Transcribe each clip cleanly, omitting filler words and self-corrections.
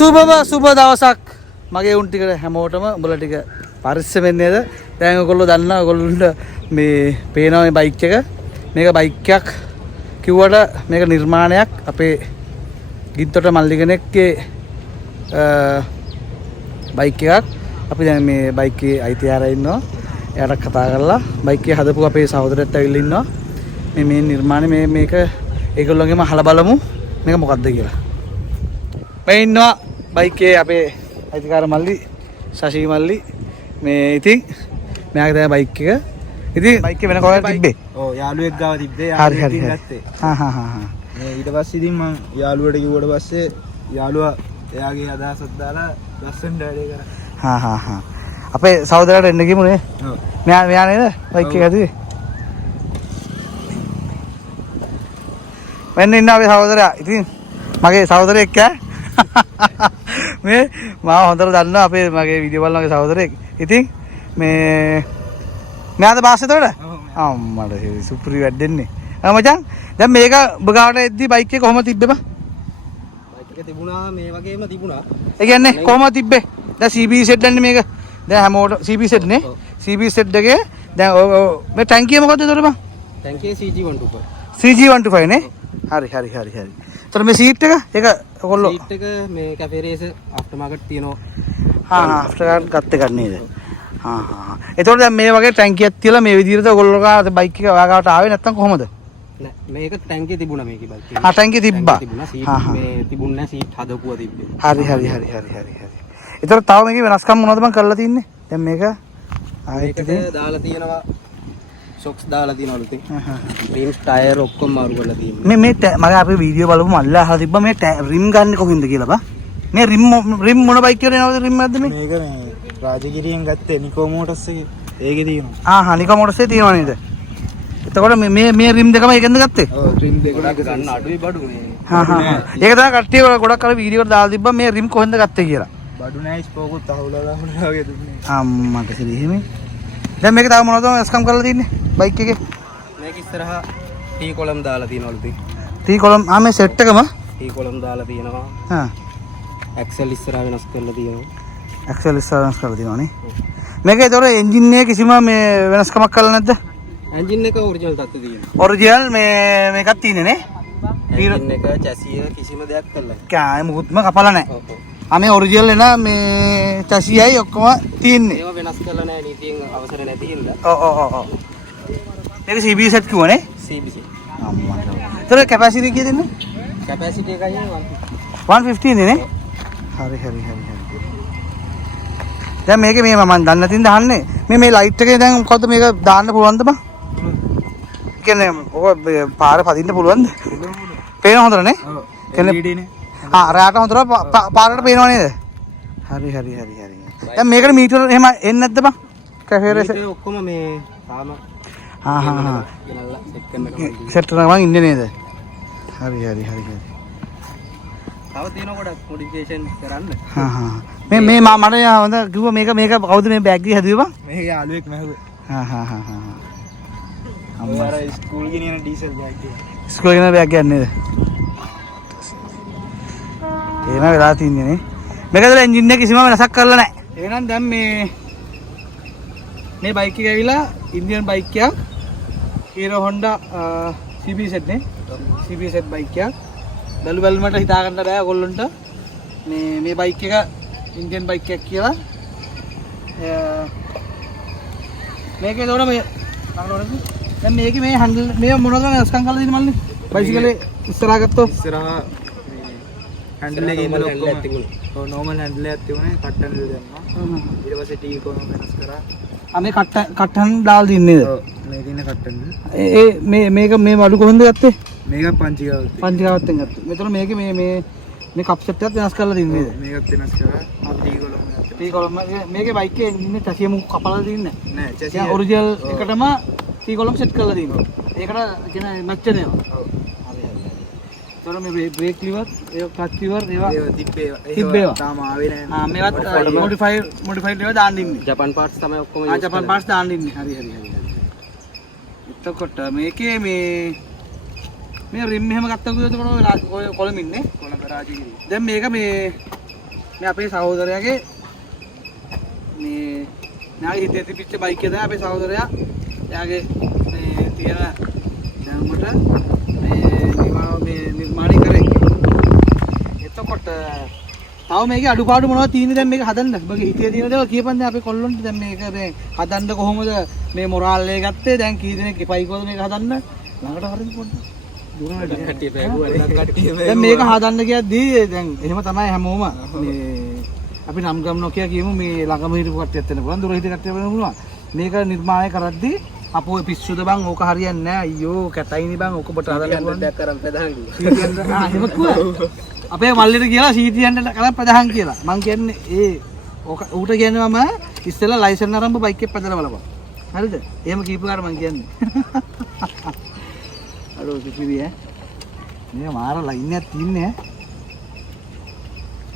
සුබ දවසක් මගේ උන් ටික හැමෝටම උඹලා ටික පරිස්සමෙන් නේද? දැන් ඔයගොල්ලෝ දන්නවා ඔයගොල්ලන්ට මේ පේනවා මේ බයික් එක. මේක බයික් එකක් කිව්වට මේක නිර්මාණයක් අපේ ගිත්තොට මල්ලි කෙනෙක්ගේ බයික් එකක්. අපි දැන් මේ බයික් එකේ අයිතිකාරයා ඉන්නවා. එයාට කතා කරලා බයික් එක හදපු අපේ සහෝදරයත් ඇවිල්ලා ඉන්නවා. මේ නිර්මාණය මේක ඒගොල්ලෝගෙම අහලා බලමු මේක මොකක්ද කියලා. මේ ඉන්නවා බයික් එකේ අපේ අයිතිකාර මල්ලි ශෂී මල්ලි. මේ ඉතින් මෙයාගේ තමයි බයික් එක. ඉතින් බයික් එක වෙන කොහෙද තිබ්බේ? ඔව් යාළුවෙක් ගාව තිබ්බේ. යාළුවෙක්ගෙන් ගත්තේ. මේ ඊට පස්සේ ඉතින් මං යාළුවට කිව්වට පස්සේ යාළුවා එයාගේ අදහසක් දාලා ලස්සනට වැඩේ කරා. අපේ සහෝදරයාට එන්න ගිමුනේ. ඔව්. මෙයා නේද බයික් එක ඇදුවේ? වෙන්න ඉන්න අපේ සහෝදරයා. ඉතින් මගේ සහෝදරයෙක් මේ මාව හොඳට දන්නවා අපේ මගේ වීඩියෝ බලන මගේ සහෝදරයෙක්. ඉතින් මෙයාද බාස් එතකොට? අම්මඩ සුප්‍රි වැඩෙන්නේ. මචං දැන් මේක ඔබ ගාවට එද්දි බයික් එක කොහොමද තිබ්බේ බා? බයික් එක තිබුණා මේ වගේම තිබුණා. ඒ කියන්නේ කොහොමද තිබ්බේ? දැන් CB සෙට් දන්නේ මේක. දැන් හැමෝට CB සෙට් නේ. CB සෙට් එකේ දැන් මේ ටැංකිය මොකද්ද එතකොට බා? ටැංකිය CG125. CG125 නේ. හරි. එතකොට මේ සීට් එක ඒක ඔයගොල්ලෝ සීට් එක මේ කැෆේ රේස් ආෆ්ටර් මාකට් තියෙනවා. ආෆ්ටර් මාකට් ගත්ත එකක් නේද? එතකොට දැන් මේ වගේ ටැංකියක් තියලා මේ විදිහට ඔයගොල්ලෝ ගාව බයික් එක ඔයා ගාවට ආවේ නැත්තම් කොහොමද? නෑ මේක ටැංකිය තිබුණා මේකේ බයික් එකේ. ටැංකිය තිබ්බා. සීට් මේ තිබුණ නැහැ සීට් හදපුවා තිබ්බේ. හරි. එතකොට තව මේකේ වෙනස්කම් මොනවද මම කරලා තින්නේ? දැන් මේක ආයෙත් දාලා තියෙනවා සොක්ස් දාලා තියෙනවලු ඉතින්. රිම්ස් ටයර් ඔක්කොම මාරු කරලා තියෙනවා. මේ මම අපේ වීඩියෝ බලපු මල්ලා අහලා තිබ්බා මේ රිම් ගන්න කොහින්ද කියලා බා. මේ රිම් මොන බයික් එකේ නේද රිම් එකක්ද මේ? මේක මේ රාජගිරියෙන් ගත්තේ නිකෝ මෝටර්ස් එකේ. ඒකේ තියෙනවා. නිකෝ මෝටර්ස් එකේ තියෙනවා නේද? එතකොට මේ රිම් දෙකම ඒකෙන්ද ගත්තේ? ඔව් රිම් දෙක ගන්න අඩුයි බඩු මේ. ඒක තමයි කට්ටිය ගොඩක් අර වීඩියෝ වල දාලා තිබ්බා මේ රිම් කොහෙන්ද ගත්තේ කියලා. බඩු නැහැ ස්පෝකුත් අහුලලා වගේ දුන්නේ. අම්මට සිරි එහෙම. දැන් මේක තව මොනවද ස්කම් කරලා තින්නේ බයික් එකේ? මේක ඉස්සරහා ටී කොලම් දාලා තියෙනවලු ඉතින්. ටී කොලම් මේ සෙට් එකම ටී කොලම් දාලා තියෙනවා. ඇක්සල් ඉස්සරහා වෙනස් කරලා තියෙනවා. ඇක්සල් ඉස්සරහා වෙනස් කරලා තියෙනවනේ. මේක ඒතොර එන්ජින් එකේ කිසිම මේ වෙනස්කමක් කරලා නැද්ද? එන්ජින් එක ඔරිජිනල් තත්ත්වයේ තියෙනවා. ඔරිජිනල් මේකක් තියෙන්නේ නේ? එන්ජින් එක චැසිය කිසිම දෙයක් කරලා නැහැ. කෑ මුකුත්ම කපලා නැහැ. මේ ඔරිජිනල් එන මේ චැසියයි ඔක්කොම තියෙන්නේ. ඒවා වෙනස් කරලා නැහැ නීතියෙන් අවසර නැති හින්දා. ඔව්. මේක CB සෙට් කිව්වනේ? CB set. අම්මා. ඒතර කැපැසිටි කීයද ඉන්නේ? කැපැසිටි එකයි 150 නේ? හරි. දැන් මේකේ මේ මම දන්නේ නැතිඳ අහන්නේ. මේ ලයිට් එකේ දැන් මොකද්ද මේක දාන්න පුළුවන්ද බං? කියන්නේ ඔක පාරේ පදින්න පුළුවන්ද? පේන හොඳට නේ? ඔව්. කියන්නේ LED නේ. රාට හොඳට පාරට පේනව නේද? හරි. දැන් මේකට මීටර එහෙම එන්නේ නැද්ද බං? කැෆේ රේස් ඔක්කොම මේ තාම ගෙනල්ලා සෙට් කරනවා. සෙට් කරනවා ඉන්නේ නේද? හරි. තව තියෙනවා ගොඩක් මොඩිෆිකේෂන් කරන්න. මේ මට හොඳ කිව්වා මේක කවුද මේ බෑග් එක හැදුවේ බං? මේක යාළුවෙක් මහුවේ. අර ස්කූල් ගෙනියන ඩීසල් බෑග් එක. ස්කූල් ගෙනියන බෑග් එක නේද? එහෙම වෙලා තින්නේ නේ. මේකද එන්ජින් එක කිසිම වෙනසක් කරලා නැහැ. එහෙනම් දැන් මේ බයික් එක ඇවිලා ඉන්දියන් බයික් එකක්. Hero Honda CB set නේ. CB set බයික් එකක්. බැලුමට හිතා ගන්න බෑ ඔයගොල්ලන්ට. මේ බයික් එක ඉන්දියන් බයික් එකක් කියලා. මේකේ උඩ මේ දැන් මේකේ මේ හැන්ඩල් මේ මොනවද වෙනස්කම් කරලා දෙන්නේ මල්ලි? බයිසිකලේ ඉස්සරහා ගත්තොත් ඉස්සරහා හැන්ඩල් එකේ ඉඳලා ඔක්කොම තිබුණා. ඔව් නෝමල් හැන්ඩල් එකක් තිබුණේ කට් හැන්ඩල් දැම්මා. ඊට පස්සේ ටී කොහොම වෙනස් කරා. මේ කට් හැන්ඩල් දාලා දින්නේ නේද? ඔව් මේ දින කට් හැන්ඩල්. මේක මේ වඩු කොහෙන්ද ගත්තේ? මේක පංචිකාවත්. පංචිකාවත්ෙන් ගත්තා. මෙතන මේකේ මේ කප් සෙට් එකක් වෙනස් කරලා දින්නේ නේද? මේකත් වෙනස් කරා. ටී කොලම් මේකේ බයික් එකේ ඉන්නේ චැසිය මුක් කපලා දින්නේ නෑ. චැසිය ඔරිජිනල් එකටම ටී කොලම් සෙට් කරලා දිනවා. ඒකට කියන මැච් වෙනවා. ඔව්. තොර මේ බ්‍රේක් ලිවර් ඒ ක්ලච් ලිවර් ඒවා තිබ්බේවා තාම ආවේ නැහැ. මේවත් මොඩිෆයිඩ් ඒවා දාන්න ඉන්නේ. ජපාන් පාර්ට්ස් තමයි ඔක්කොම යූස් කරන්නේ. ජපාන් පාර්ට්ස් දාන්න ඉන්නේ. හරි. එතකොට මේකේ මේ රිම් එහෙම ගත්තා කිව්වොත් ඔය කොළඹ ඉන්නේ. කොළඹ රාජගිරිය. දැන් මේක මේ මේ අපේ සහෝදරයාගේ මේ නාගේ හිතේ තිබිච්ච බයික් එක තමයි අපේ සහෝදරයා එයාගේ මේ තියෙන දැනුමට මේ නිර්මාණය කරේ. එතකොට තව මේකේ අඩුපාඩු මොනවද තියෙන්නේ දැන් මේක හදන්න? ඔබගේ හිතේ තියෙන දේවල් කියපන් දැන් අපේ කොල්ලොන්ට දැන් මේක මේ හදන්න කොහොමද මේ මොරාල් එක ගත්තේ? දැන් කී දෙනෙක් එපයි කොහොමද මේක හදන්න? ළඟට හරින්න පොඩ්ඩක්. දුරට කට්ටිය පෑගුවා. දැන් මේක හදන්න කියද්දී දැන් එහෙම තමයි හැමෝම මේ අපි නම් ගම් නොකිය කියමු මේ ළඟම හිටපු කට්ටියත් වෙන්න පුළුවන්. දුර හිටපු කට්ටියත් වෙන්න පුළුවන්. මේක නිර්මාණය කරද්දී අපෝ පිස්සුද බං ඕක හරියන්නේ නැහැ. අයියෝ කැතයිනි බං ඕක ඔබට හදන්න පුළුවන්. දැක් කරන් ප්‍රධාන කිව්වා. එහෙම කිව්වා. අපේ මල්ලිට කියලා සීතියන්ට කරන් ප්‍රධාන කියලා. මං කියන්නේ ඕක ඌට කියන්නේ මම ඉස්සෙල්ලා ලයිසන් අරන් බයික් එක පදලා බලපන්. හරිද? එහෙම කීප කාට මං කියන්නේ. අරෝ කිවි ඈ. මේ මාර ලයින් එකක් තියන්නේ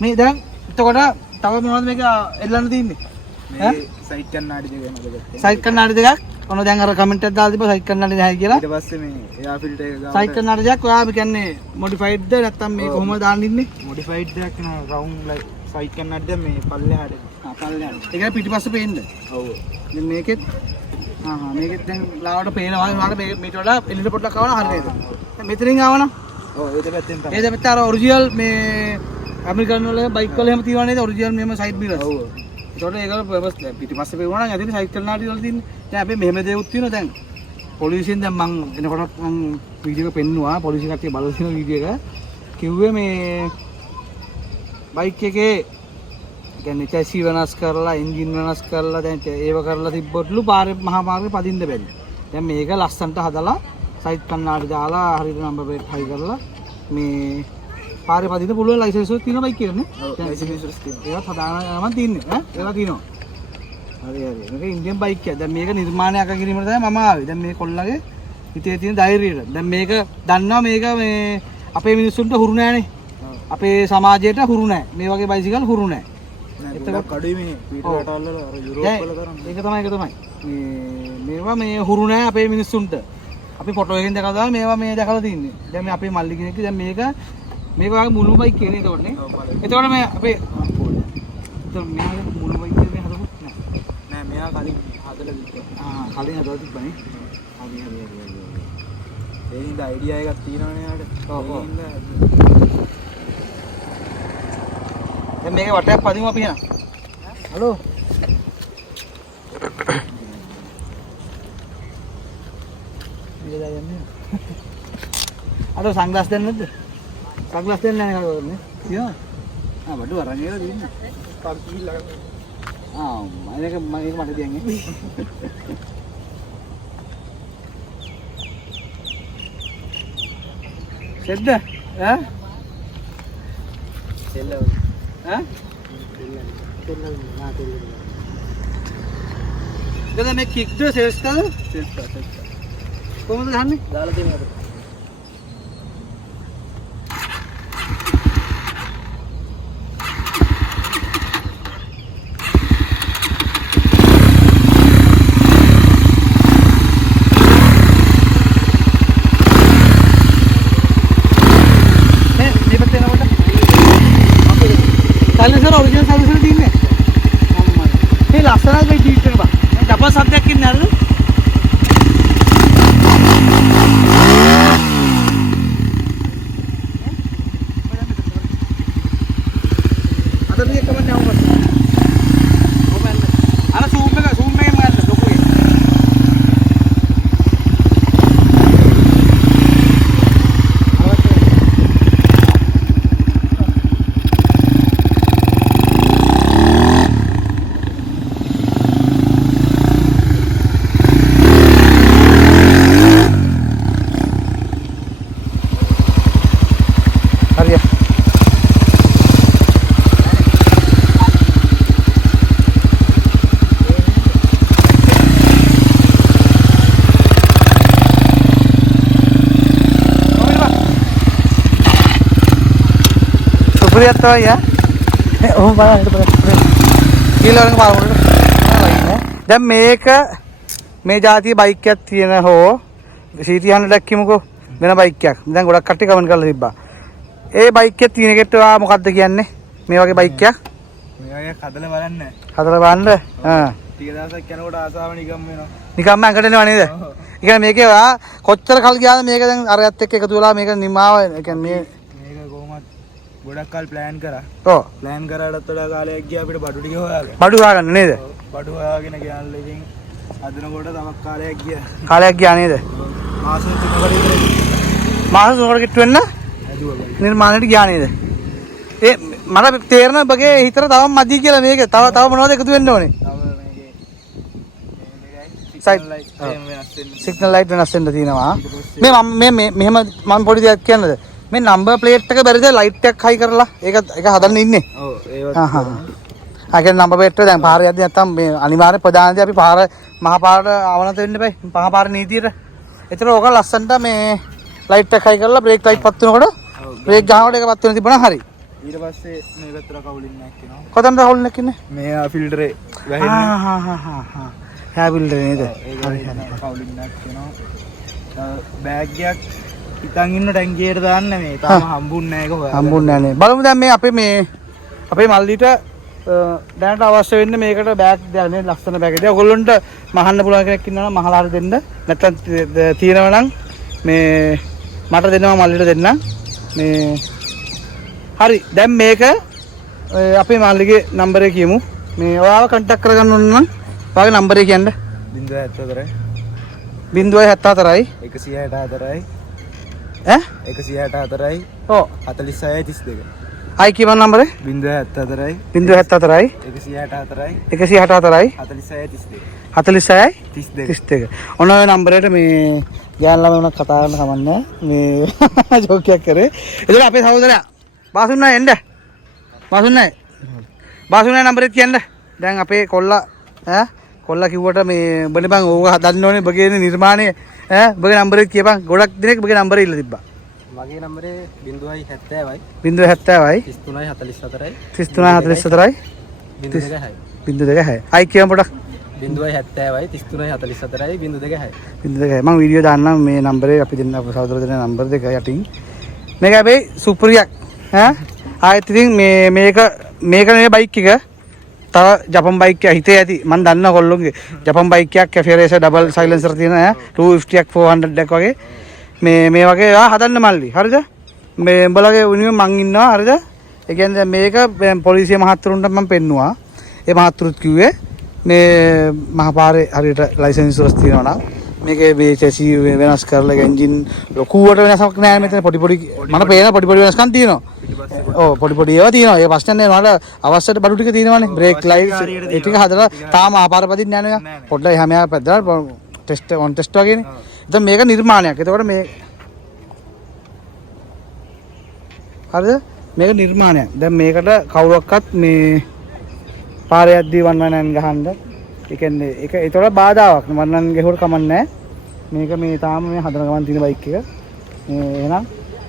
මේ දැන් එතකොට තව මොනවද මේක එල්ලන්න තියන්නේ? මේ සයිඩ් කන්නාඩි දෙක එනද ගත්තා. සයිඩ් කන්නාඩි දෙකක්. ඔන්න දැන් අර කමෙන්ට් එකක් දාලා තිබ්බා සයිඩ් කන්නාඩි දෙකයි කියලා. ඊට පස්සේ මේ එයා ෆිල්ටර් එක ගාව සයිඩ් කන්නාඩි දෙකක් ඔයා කියන්නේ මොඩිෆයිඩ්ද නැත්නම් මේ කොහොමද දාන්න ඉන්නේ? මොඩිෆයිඩ් එකක් න රවුන්ඩ් ලයි සයිඩ් කන්නාඩි දෙක මේ පල්ලෙහාට. පල්ලෙහාට. ඒ කියන්නේ පිටිපස්සේ පේන්න. ඔව්. දැන් මේකෙත් මේකෙත් දැන් ලාවට පේනවා. උනාට මේට වඩා එළියට පොඩ්ඩක් ආවනම් හරියද? දැන් මෙතනින් ආවනම් ඔව් ඒක පැත්තෙන් තමයි. ඒ දෙපැත්ත අර ඔරිජිනල් මේ ඇමරිකන් වල බයික් වල එහෙම තියෙනවා නේද? ඔරිජිනල් මෙහෙම සයිඩ් මිරර්ස්. ඔව්. ඒතකොට ඒකල පිටිපස්සේ පේනවා නම් ඇදින සයිඩ් කන්නාඩි වල තියෙන්නේ. දැන් අපි මෙහෙම දේවුත් තියෙනවා දැන්. පොලිසියෙන් දැන් මං එනකොට මං වීඩියෝ එක පෙන්නුවා. පොලිසිය කට්ටිය බලලා තියෙන වීඩියෝ එක. කිව්වේ මේ බයික් එකේ කියන්නේ චැසි වෙනස් කරලා එන්ජින් වෙනස් කරලා දැන් ඒව කරලා තිබ්බොත්ලු පාරේ මහා මාර්ගේ පදින්න බැරි. දැන් මේක ලස්සනට හදලා සයිඩ් කන්නාඩි දාලා හරියට නම්බර් ප්ලේට් හයි කරලා මේ පාරේ පදින්න පුළුවන් ලයිසන්ස් එකක් තියෙන බයික් එකනේ. ඔව් ලයිසන්ස් තියෙනවා. ඒවත් හදාගෙන යනවා තින්නේ ඈ ඒවා තියෙනවා. හරි හරි. මේක ඉන්දියන් බයික් එකක්. දැන් මේක නිර්මාණයක් කිරීමට තමයි මම ආවේ. දැන් මේ කොල්ලගේ හිතේ තියෙන ධෛර්යයට. දැන් මේක දන්නවා මේක මේ අපේ මිනිස්සුන්ට හුරු නෑනේ. අපේ සමාජයට හුරු නෑ. මේ වගේ බයිසිකල් හුරු නෑ. එතකොට කඩුයි මේ පිට රටවල් වල අර යුරෝප් වල කරන්නේ. ඒක තමයි. මේවා මේ හුරු නෑ අපේ මිනිස්සුන්ට. අපි ෆොටෝ එකෙන් දැකලා දාලා මේවා මේ දැකලා තින්නේ. දැන් මේ අපේ මල්ලි කෙනෙක් දැන් මේක වගේ මුළු බයික් කියන්නේ ඒකට නේ. එතකොට මේ අපේ එතකොට මෙයාගේ මුළු බයික් එකේ හදපු නෑ මෙයා කලින් හදලා තිබ්බා. කලින් හදලා තිබ්බනේ. හරි. ඒ හින්දා අයිඩියා එකක් තියෙනවනේ යාට. ඔව්. දැන් මේක වටයක් පදිමු අපි එන. හලෝ. මේලා යන්නේ. අර සංග්ලාස් දෙන්න නැද්ද? සංග්ලාස් දෙන්න නැහැ නේද කරන්නේ? තියනවා. බඩු අරන් ඒවා දෙන්න. පම් කීලා. මේක මට දියන්නේ. සෙද්ද? ඈ? සෙල්ලව. ඈ? සෙල්ලව නා සෙල්ලව. දැන් මේ කික්ද සෙල්ස්ද? සෙල්ස්ද. කොහොමද ගහන්නේ? දාලා දෙනවා. සයිලන්සර් ඔරිජිනල් සයිලන්සර් තියෙන්නේ. මේ ලස්සනයි මේ ඩීට් එක බා. මේ ඩබල් සබ්දයක් ඉන්නේ අරද? අද මේ කමන්නේ අවුවත්. ඔබන්න. අර zoom එකෙන් ගන්න ලොකු එක. Lihat tuh ya. Oh mana itu kilo orang baru. Dan මේක මේ જાතිය බයික් එකක් තියෙන හෝ CT100ක් කිමුකෝ වෙන බයික් එකක්. දැන් ගොඩක් කට්ටිය කමෙන්ට් කරලා තිබ්බා. ඒ බයික් එකේ තියෙන එකට ඔයා මොකද්ද කියන්නේ? මේ වගේ බයික් එකක්. මේක හදලා බලන්න. හදලා බලන්න. ටික දවසක් යනකොට ආසාව නිකම් වෙනවා. නිකම්ම ඇඟට එනව නේද? ඒ කියන්නේ මේකේ කොච්චර කල් ගියාද මේක දැන් අරයත් එක්ක එකතු වෙලා මේක නිමාව ඒ කියන්නේ මේක කොහොමද ගොඩක් කල් ප්ලෑන් කරා. ඔව්. ප්ලෑන් කරාටත් වඩා කාලයක් ගියා අපිට බඩු ටික හොයාගන්න. බඩු හොයාගන්න නේද? බඩු හොයාගෙන ගෙනල්ලා ඉතින් හදනකොට තවත් කාලයක් ගියා. කාලයක් ගියා නේද? මාස 3කට ඉවරයි. මාස 3කට කිට්ටු වෙන්න ඇදුවා බයි. නිර්මාණයට ගියා නේද? ඒ මට තේරෙන බගේ හිතට තවම මදි කියලා මේක. තව මොනවද එකතු වෙන්න ඕනේ? සිග්නල් ලයිට් වෙනස් වෙන්න තියෙනවා. මේ මෙහෙම මම පොඩි දෙයක් කියන්නද? මේ නම්බර් ප්ලේට් එක බැරිද ලයිට් එකක් හයි කරලා ඒක හදන්න ඉන්නේ. ඔව් ඒවත්. ආ කියන්නේ නම්බර් ප්ලේට් එක දැන් පාරේ යද්දි නැත්තම් මේ අනිවාර්ය ප්‍රධානදී අපි පාර මහා පාරට ආවනත වෙන්න බෑ. මහා පාර නීතියට. ඒතර ඕක ලස්සනට මේ ලයිට් එක හයි කරලා බ්‍රේක් ලයිට් පත් වෙනකොට බ්‍රේක් ගහනකොට ඒක පත් වෙන තිබුණා හරි. ඊට පස්සේ මේ පැත්තට කවුලින් නැක් වෙනවා. කොතනද කවුලින් නැක් ඉන්නේ? මේ ෆිල්ටරේ වැහෙන්නේ. හැ බිල්ඩර් නේද? හරි කවුලින් නැක් වෙනවා. බෑග් එකක් ඉතින් ඉන්න ටැංකියට දාන්න මේ තාම හම්බුන්නේ නැහැ ඒක හොයා. හම්බුන්නේ නැහැ නේ. බලමු දැන් මේ අපේ මල්ලිට දැනට අවශ්‍ය වෙන්නේ මේකට බෑග් දෙයක් නේ ලස්සන බෑග් එකක්. ඔයගොල්ලොන්ට මහන්න පුළුවන් කෙනෙක් ඉන්නවා නම් මහලාට දෙන්න. නැත්නම් තියෙනවා නම් මේ මට දෙනවා මල්ලිට දෙන්න. මේ හරි දැන් මේක අපේ මල්ලිගේ නම්බරේ කියමු. මේ ඔයාව කන්ටැක්ට් කරගන්න ඕන නම් ඔයාගේ නම්බරේ කියන්න. 074යි 074යි 164යි ඈ 164යි ඔව් 46යි 32. ආයි කියපන් නම්බරේ 074යි 074යි 164යි 164යි 46යි 32. 46යි 32. 32. ඔන්න ඔය නම්බරේට මේ ගෑන් ළමයි උනත් කතා කරන්න කමන්නේ මේ ජෝක්යක් කරේ. එතකොට අපේ සහෝදරයා බාසුන්නයි එන්න. බාසුන්නයි නම්බරේ කියන්න. දැන් අපේ කොල්ලා කොල්ලා කිව්වට මේ උඹනේ බං ඕක හදන්න ඕනේ බගේ නිර්මාණය බගේ නම්බරේ කියපන්. ගොඩක් දිනෙක බගේ නම්බරේ ඉල්ල තිබ්බා. මගේ නම්බරේ 070යි 070යි 3344යි 3344යි 02යි. ආයි කියමු පොඩක්. 070යි 3344යි 02යි. 02යි. මම වීඩියෝ දාන්නම් මේ නම්බරේ අපි දෙන්න අපේ සහෝදර දෙන නම්බර දෙක යටින්. මේක හැබැයි සුප්‍රියක් ආයෙත් ඉතින් මේක නේ බයික් එක. තව ජපන් බයික් එක හිතේ ඇති. මම දන්නවා කොල්ලොන්ගේ ජපන් බයික් එකක් කැෆේ රේසර් ඩබල් සයිලන්සර් තියෙන 250ක් 400ක් වගේ මේ වගේ හදන්න මල්ලි. හරිද? මේ උඹලගේ උණුවේ මං ඉන්නවා. හරිද? ඒ කියන්නේ මේක පොලිසිය මහත්තුරුන්ට මම පෙන්නුවා. ඒ මහත්තුරුත් කිව්වේ මේ මහපාරේ හරියට ලයිසන්ස් ඉන්ෂුරන්ස් තියෙනවා නම් මේකේ මේ චැසි වෙනස් කරලා එන්ජින් ලොකුවට වෙනසක් නැහැ මෙතන පොඩි මට පේන පොඩි වෙනස්කම් තියෙනවා. ඔව් පොඩි ඒවා තියෙනවා. ඒ ප්‍රශ්න නෑ නේද? අවශ්‍ය බඩු ටික තියෙනවානේ. බ්‍රේක් ලයිට්ස් ඒ ටික හදලා තාම ආපාර පදින්න යනවා. පොඩ්ඩක් එහා මෙහා පැද්දලා ටෙස්ට් වගේනේ. දැන් මේක නිර්මාණයක්. එතකොට මේ හරිද? මේක නිර්මාණයක්. දැන් මේකට කවුරක්වත් මේ පාරේ යද්දී වන්නනන් ගහන්න. ඒ කියන්නේ ඒක ඒතකොට බාධාවක්. වන්නන් ගෙහුවට කමක් නැහැ. මේක මේ තාම මේ හදන ගමන් තියෙන බයික් එක. මේ එහෙනම්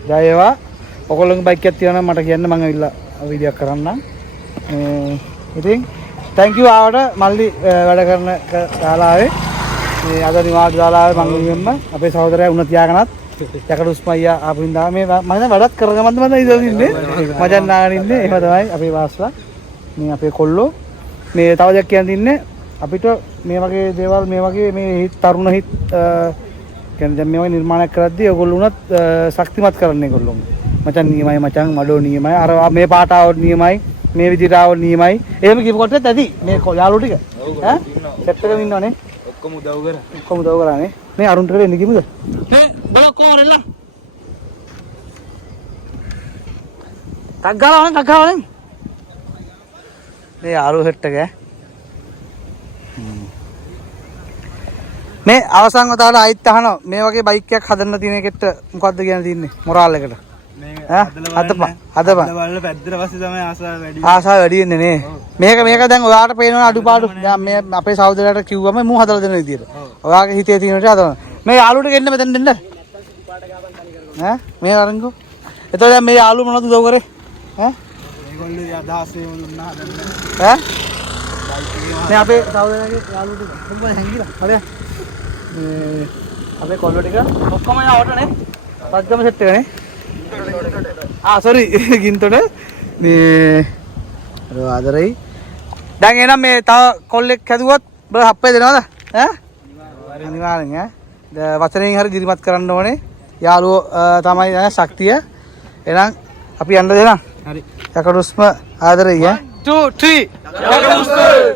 ජය වේවා. ඔයගොල්ලෝගේ බයික් එකක් තියෙනවා නම් මට කියන්න මම ඇවිල්ලා වීඩියෝ එකක් කරන්නම්. ඉතින් thank you ආවට මල්ලි වැඩ කරන ශාලාවේ මේ අද නිවාඩු ශාලාවේ මම නිවෙන්න අපේ සහෝදරයා උණ තියාගෙනත් යකඩ උස්මයියා ආපු ඉඳලා මේ මම දැන් වැඩක් කරගමන්ද මම ඉඳලා ඉන්නේ මචන් නාගෙන ඉන්නේ එහෙම තමයි අපේ වාස්ලා මේ අපේ කොල්ලෝ මේ තව දෙයක් කියන්න ඉන්නේ අපිට මේ වගේ දේවල් මේ වගේ මේ තරුණ හිත් කියන්නේ දැන් මේ වගේ නිර්මාණයක් කරද්දී ඔයගොල්ලෝ උනත් ශක්තිමත් කරන්න ඒගොල්ලෝ මචන් නියමයි මචන් මඩෝ නියමයි අර මේ පාට ආවොත් නියමයි මේ විදිහට ආවොත් නියමයි එහෙම කිව්වොත් ඇති මේ යාළුවෝ ටික ඈ සෙට් එකෙම ඉන්නවනේ ඔක්කොම උදව් කරානේ මේ අරුන්ට කරේ ඉන්නේ කිමුද මේ බල කොරෙල්ල ටක් ගාලා මේ යාළුවෝ සෙට් එක මේ අවසන් වතාවට ආයිත් අහනවා මේ වගේ බයික් එකක් හදන්න තියෙන එකට මොකද්ද කියන්න තියෙන්නේ මොරාල් එකට හදපන් බලන්න පැද්දට පස්සේ තමයි ආසාව වැඩි වෙන්නේ නේ මේක දැන් ඔයාට පේනවනේ අඩුපාඩු දැන් මේ අපේ සහෝදරයාට කිව්වම මූ හදලා දෙන විදියට ඔයාගේ හිතේ තියෙන විදියට හදනවා මේ යාළුවට ගෙන්න මෙතෙන් දෙන්න ඈ මේ අරන්කෝ එතකොට දැන් මේ යාළුව මොනවද උදව් කරේ ඈ මේගොල්ලෝ අදහසේ දුන්නා හදන්න ඈ මේ අපේ සහෝදරයාගේ යාළුවට කොම්බ හැංගිලා හරිය අපේ කොල්ලෝ ටික ඔක්කොම යවටනේ පත්ගම සෙට් එකනේ sorry ගින්තොට මේ හරි ආදරෙයි. දැන් එහෙනම් මේ තව කොල්ලෙක් හැදුවොත් බ හප්පේ දෙනවද? ඈ? අනිවාර්යෙන් ඈ. වචනයෙන් හරි දිරිමත් කරන්න ඕනේ. යාළුවෝ තමයි ශක්තිය. එහෙනම් අපි යන්න දෙනවා. හරි. යකඩුස්ම ආදරෙයි ඈ. 2 3 යකඩුස්ම